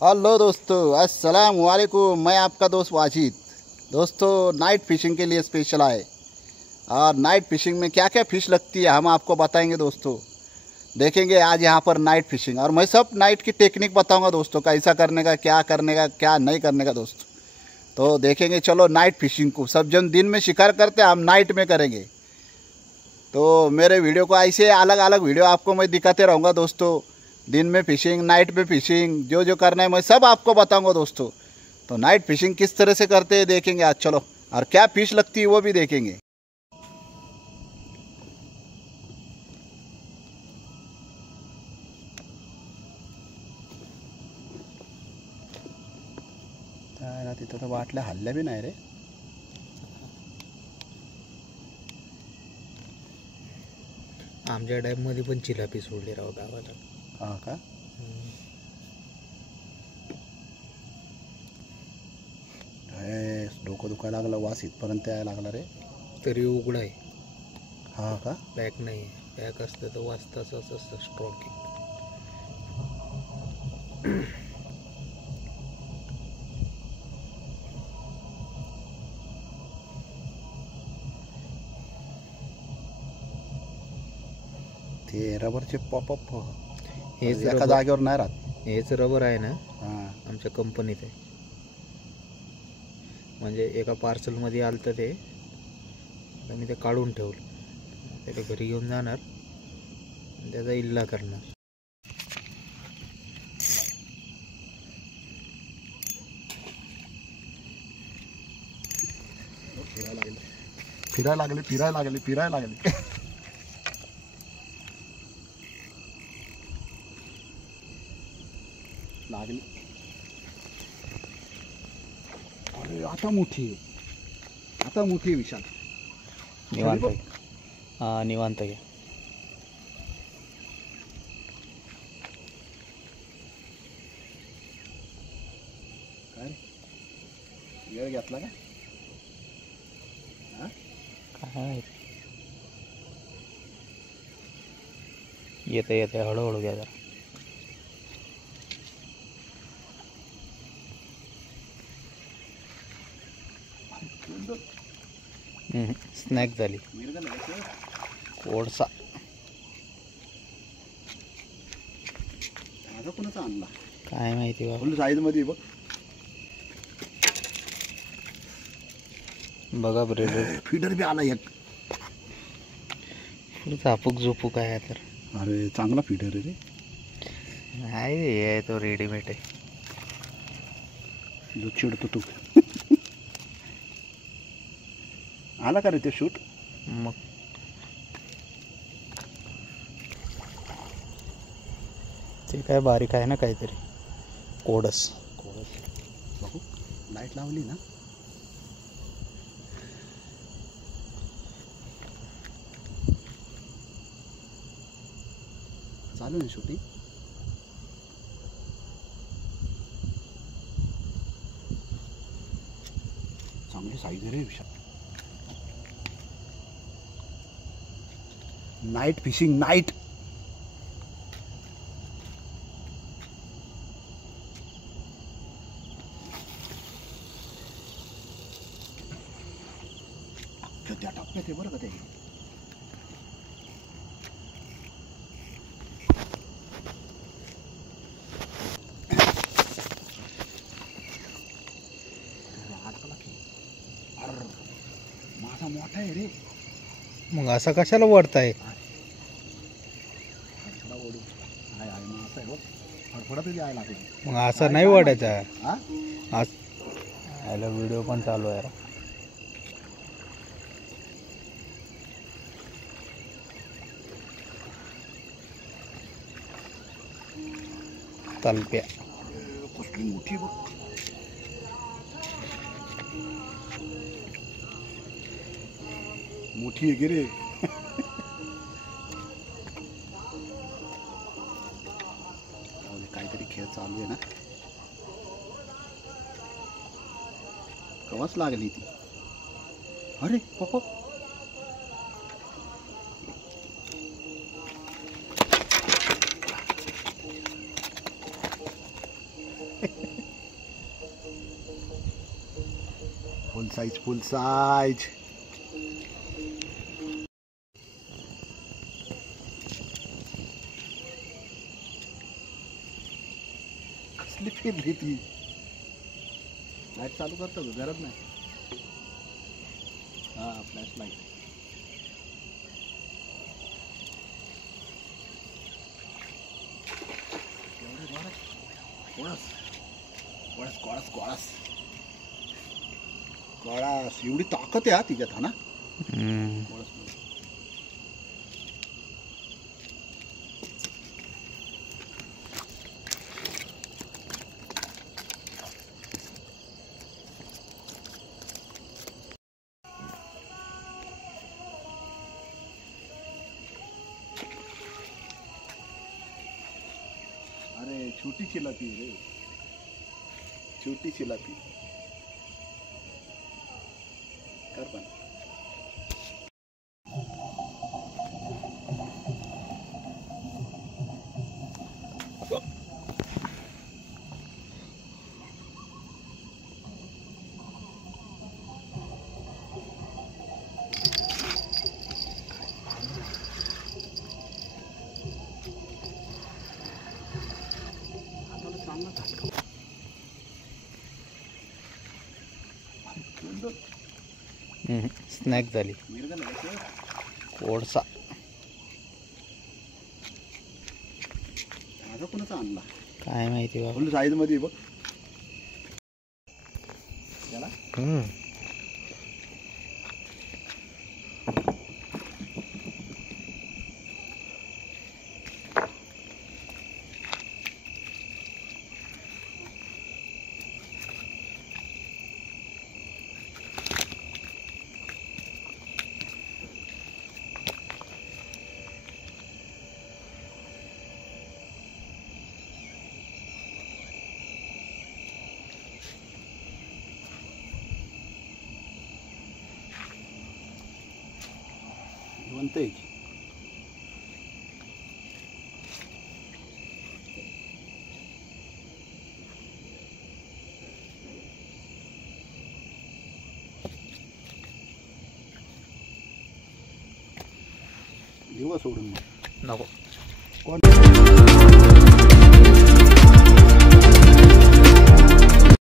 Hello दोस्तों, अस्सलाम वालेकुम। मैं आपका दोस्त वाजिद। दोस्तों, नाइट फिशिंग के लिए स्पेशल आए और नाइट फिशिंग में क्या क्या फ़िश लगती है हम आपको बताएंगे दोस्तों। देखेंगे आज यहाँ पर नाइट फिशिंग, और मैं सब नाइट की टेक्निक बताऊंगा दोस्तों, कैसा करने का, क्या नहीं करने का दोस्तों। तो देखेंगे, चलो नाइट फिशिंग को सब जन दिन में शिकार करते हैं, हम नाइट में करेंगे। तो मेरे वीडियो को ऐसे अलग अलग वीडियो आपको मैं दिखाते रहूँगा दोस्तों। दिन में फिशिंग, नाइट में फिशिंग, जो जो करना है मैं सब आपको बताऊंगा दोस्तों। तो नाइट फिशिंग किस तरह से करते हैं देखेंगे आज, चलो। और क्या फिश लगती है वो भी देखेंगे। तिथं तर वाटल्या हल्ल्या बी नाही रे। आमच्या डॅममध्ये पण चिलापी सोडली राव गावाला. हा का? डोकं दुखायला लागलं, वास इथपर्यंत यायला लागला रे. तरी उघड आहे. हा का? पॅक नाही. पॅक असतं तर वास तसंच असतं, स्ट्रॉक. ते रबरचे पॉपअप हेच एका जागेवर नाही राहत. हेच रबर आहे ना, हां, आमच्या कंपनीत आहे. म्हणजे एका पार्सलमध्ये आलं तर ते, तर मी ते काढून ठेवलं. त्याला घरी घेऊन जाणार, त्याचा इल्ला करणार. फिरायला लागली. लागली. अरे आता मोठी आहे विशाल. निवांत आहे. हां, निवांत आहे. काय वेळ घेतला का? काय येते हळूहळू घ्या जरा. स्नॅक झाली. कोळसा कोणाचा आणला काय माहिती बाबा. साईज मध्ये बघ. बघा ब्रेडर फीडर बी आला एक. झापूक झोपूक आहे तर. अरे चांगला फीडर आहे रे. नाही रे, तो रेडीमेड आहे. जो चिडतो तू. आला का रे ते शूट? मग ते काय बारीक आहे ना काहीतरी. कोडस बघू, लाईट लावली ना. चालू आहे शूटिंग. चांगली साईज रे विशाल. Night fishing, night. त्या टाकण्यात आहे बरं का ते. माझा मोठा आहे रे. मग असा कशाला वडताय? मग असा नाही वाटायचा. याला व्हिडिओ पण चालू आहे. तलप्या कसली मोठी बघ. मोठी आहे की रे. काहीतरी खेळ चालू आहे ना. कवाच लागली ती. अरे पप्पा, फुल साईज. कसली फिरली ती. लाईट चालू करतो का? गरज नाही. हा फ्लॅश लाईट. कोळस एवढी ताकद आहे हा तिच्यात. हा ना. अरे छोटी चिलापी रे, छोटी चिलापी. कर पण. स्नॅक झाली. कोळसा माझा कोणाचा आणला काय माहिती बाबा. फुल साईज मध्ये बघ त्याला. बनते की दिवस सोडून नको. कोण